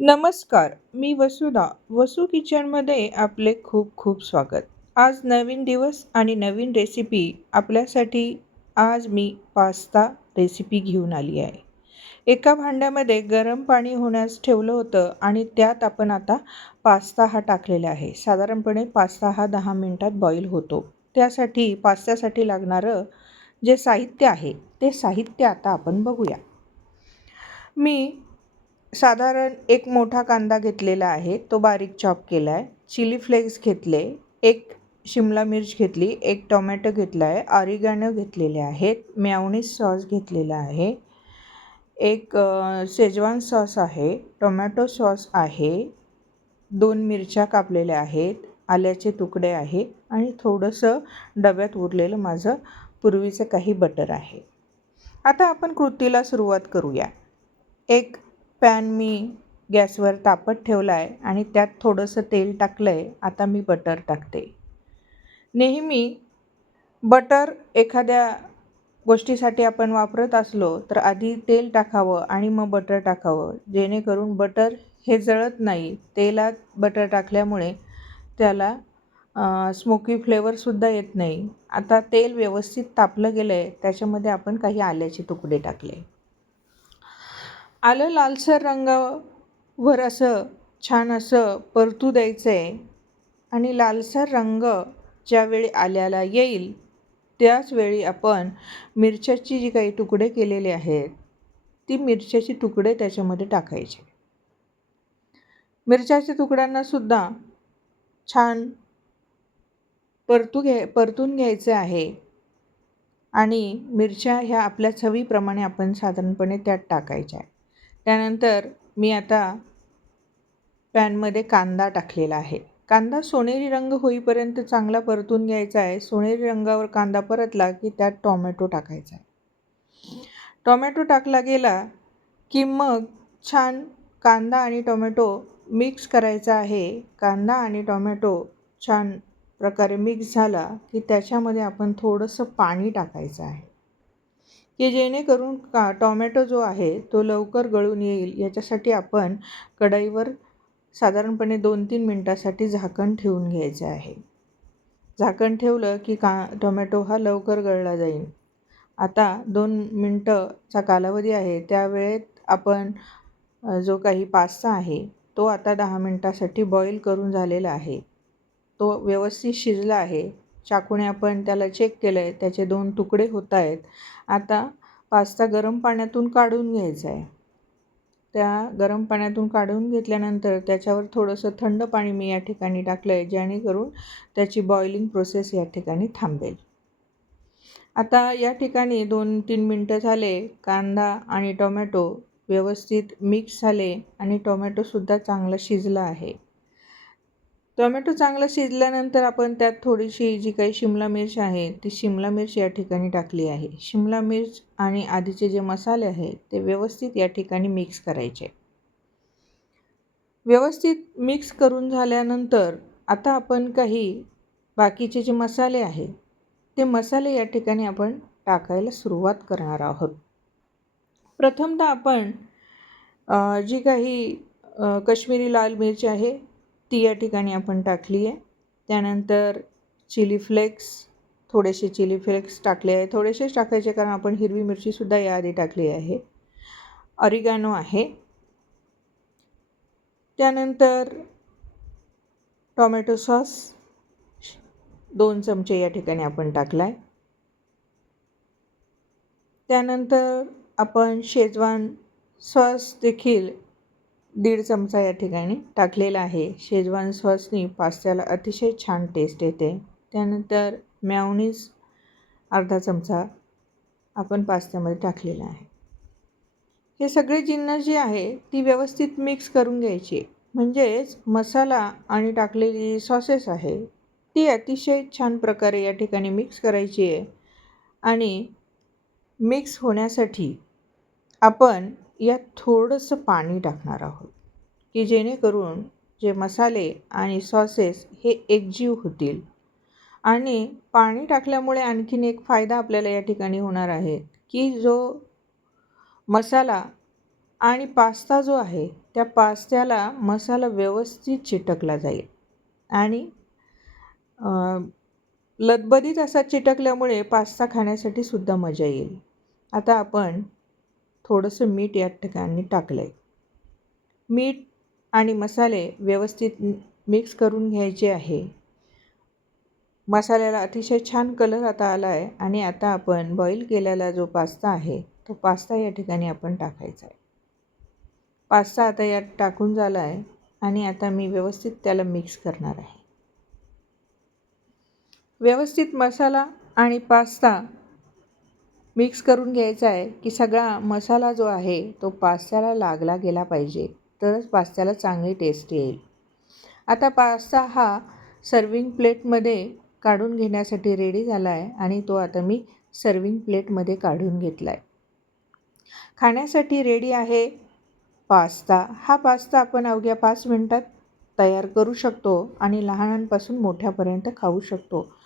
नमस्कार मी वसुधा. वसू किचनमध्ये आपले खूप खूप स्वागत. आज नवीन दिवस आणि नवीन रेसिपी आपल्यासाठी आज मी पास्ता रेसिपी घेऊन आली आहे. एका भांड्यामध्ये गरम पाणी होण्यास ठेवलं होतं आणि त्यात आपण आता पास्ता हा टाकलेला आहे. साधारणपणे पास्ता हा दहा मिनटात बॉईल होतो. त्यासाठी पास्त्यासाठी लागणारं जे साहित्य आहे ते साहित्य आता आपण बघूया. मी साधारण एक मोठा कांदा घेतलेला आहे. तो बारीक चॉप केला आहे चिली फ्लेक्स घेतले. एक शिमला मिर्च घेतली. एक टोमॅटो घेतला आहे ऑरिगॅनो घेतलेले आहेत. मॅवनीस सॉस घेतलेला आहे. एक शेजवान सॉस आहे. टोमॅटो सॉस आहे. दोन मिरच्या कापलेल्या आहेत. आल्याचे तुकडे आहे आणि थोडंसं डब्यात उरलेलं माझं पूर्वीचं काही बटर आहे. आता आपण कृतीला सुरुवात करूया. एक पॅन मी गॅसवर तापत ठेवला आहे आणि त्यात थोडंसं तेल टाकलं आहे आता मी बटर टाकते. नेहमी बटर एखाद्या गोष्टीसाठी आपण वापरत असलो तर आधी तेल टाकावं आणि मग बटर टाकावं. जेणेकरून बटर हे जळत नाही. तेलात बटर टाकल्यामुळे त्याला स्मोकी फ्लेवरसुद्धा येत नाही. आता तेल व्यवस्थित तापलं गेलं आहे त्याच्यामध्ये आपण काही आल्याचे तुकडे टाकले. आलं लालसर रंगावर असं छान असं परतू द्यायचं आहे आणि लालसर रंग ज्यावेळी आल्याला येईल त्याच वेळी आपण मिरच्याची जी काही तुकडे केलेले आहेत ती मिरच्याचे तुकडे त्याच्यामध्ये टाकायचे. मिरच्याच्या तुकड्यांनासुद्धा छान परतू घे परतून घ्यायचे आहे आणि मिरच्या ह्या आपल्या चवीप्रमाणे आपण साधारणपणे त्यात टाकायच्या आहे त्यानंतर मी आता पॅनमध्ये कांदा टाकलेला आहे. कांदा सोनेरी रंग होईपर्यंत चांगला परतून घ्यायचा आहे. सोनेरी रंगावर कांदा परतला की त्यात टॉमॅटो टाकायचा आहे. टॉमॅटो टाकला गेला की मग छान कांदा आणि टोमॅटो मिक्स करायचा आहे. कांदा आणि टोमॅटो छान प्रकारे मिक्स झाला की त्याच्यामध्ये आपण थोडंसं पाणी टाकायचं आहे. की जेणेकरून का टॉमॅटो जो आहे तो लवकर गळून येईल. याच्यासाठी आपण कढईवर साधारणपणे दोन तीन मिनटासाठी झाकण ठेवून घ्यायचं आहे. झाकण ठेवलं की का टोमॅटो हा लवकर गळला जाईल. आता दोन मिनटंचा कालावधी आहे. त्यावेळेत आपण जो काही पास्ता आहे तो आता दहा मिनटासाठी बॉईल करून झालेला आहे. तो व्यवस्थित शिजला आहे. चाकूने आपण त्याला चेक केलं आहे त्याचे दोन तुकडे होत आहेत. आता पास्ता गरम पाण्यातून काढून घ्यायचा आहे. त्या गरम पाण्यातून काढून घेतल्यानंतर त्याच्यावर थोडंसं थंड पाणी मी या ठिकाणी टाकलं आहे जेणेकरून त्याची बॉइलिंग प्रोसेस या ठिकाणी थांबेल. आता या ठिकाणी दोन तीन मिनटं झाले. कांदा आणि टोमॅटो व्यवस्थित मिक्स झाले आणि टोमॅटोसुद्धा चांगला शिजला आहे. टोमॅटो चांगला शिजल्यानंतर आपण त्यात थोडीशी जी काही शिमला मिर्च आहे ती शिमला मिर्च या ठिकाणी टाकली आहे. शिमला मिर्च आणि आधीचे जे मसाले आहेत ते व्यवस्थित या ठिकाणी मिक्स करायचे. व्यवस्थित मिक्स करून झाल्यानंतर आता आपण काही बाकीचे जे मसाले आहेत ते मसाले या ठिकाणी आपण टाकायला सुरुवात करणार आहोत. प्रथमतः आपण जी काही कश्मीरी लाल मिरची आहे ती या ठिकाणी आपण टाकली आहे. त्यानंतर चिली फ्लेक्स थोडेसे चिली फ्लेक्स टाकले आहे. थोडेसेच टाकायचे कारण आपण हिरवी मिरचीसुद्धा याआधी टाकली आहे. ऑरिगॅनो आहे. त्यानंतर टॉमॅटो सॉस दोन चमचे या ठिकाणी आपण टाकला आहे त्यानंतर आपण शेजवान सॉस देखील दीड चमचा या ठिकाणी टाकलेला आहे. शेजवान सॉसनी पास्त्याला अतिशय छान टेस्ट येते. त्यानंतर मॅवनीज अर्धा चमचा आपण पास्त्यामध्ये टाकलेला आहे. हे सगळे जिन्नस जे आहे ती व्यवस्थित मिक्स करून घ्यायची. म्हणजेच मसाला आणि टाकलेली सॉसेस आहे ती अतिशय छान प्रकारे या ठिकाणी मिक्स करायची आहे. आणि मिक्स होण्यासाठी आपण यात थोडंसं पाणी टाकणार आहोत की जेणेकरून जे मसाले आणि सॉसेस हे एकजीव होतील. आणि पाणी टाकल्यामुळे आणखीन एक फायदा आपल्याला या ठिकाणी होणार आहे की जो मसाला आणि पास्ता जो आहे त्या पास्त्याला मसाला व्यवस्थित चिटकला जाईल. आणि लदबदीत असा चिटकल्यामुळे पास्ता खाण्यासाठी सुद्धा मजा येईल. आता आपण थोडंसं मीठ या ठिकाणी टाकलं आहे मीठ आणि मसाले व्यवस्थित मिक्स करून घ्यायचे आहे. मसाल्याला अतिशय छान कलर आता आला आहे आणि आता आपण बॉईल केलेला जो पास्ता आहे तो पास्ता या ठिकाणी आपण टाकायचा आहे. पास्ता आता यात टाकून झाला आहे आणि आता मी व्यवस्थित त्याला मिक्स करणार आहे. व्यवस्थित मसाला आणि पास्ता मिक्स करून घ्यायचा आहे की सगळा मसाला जो आहे तो पास्त्याला लागला गेला पाहिजे तरच पास्त्याला चांगली टेस्ट येईल. आता पास्ता हा सर्विंग प्लेटमध्ये काढून घेण्यासाठी रेडी झाला आहे आणि तो आता मी सर्विंग प्लेटमध्ये काढून घेतला आहे खाण्यासाठी रेडी आहे पास्ता. हा पास्ता आपण अवघ्या पाच मिनटात तयार करू शकतो आणि लहानांपासून मोठ्यापर्यंत खाऊ शकतो.